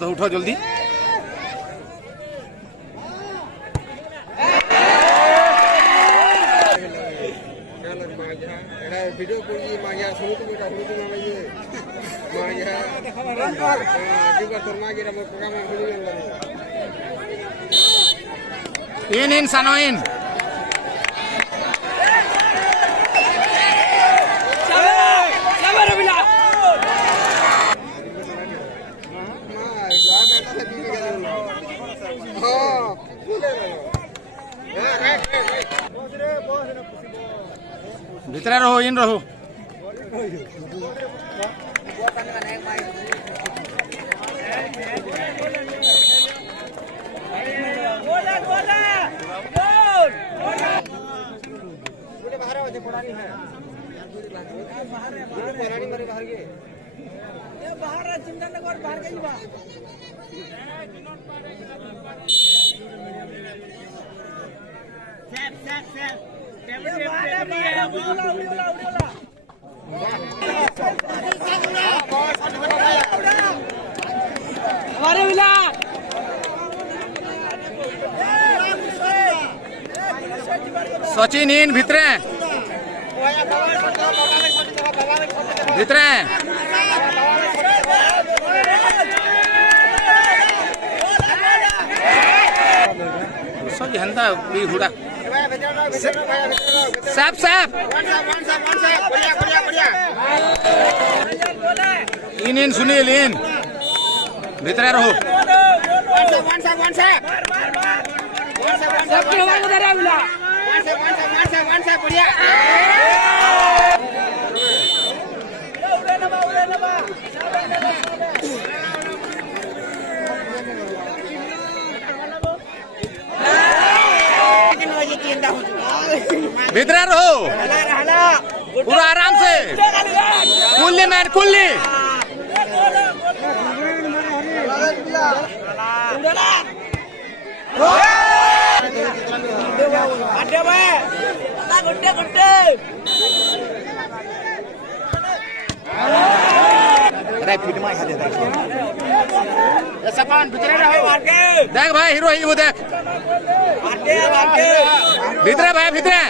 तो उठो जल्दी वीडियो को ये मांगा सुनो तो बेटा सुनो तो मांगा ये मांगा juga termagi dalam program yang dulu in sanoin sabar bila भीतर रहो इन रहो सचिन इन भितरे सभी हंदा भी हुड़ा साफ साफ इन सुनील इन भितरे रहो भीतर रहो पूरा आराम से कुल्ली मैन कुल्ली देख भाई हीरो ही वो देख भीतर भाई भीतर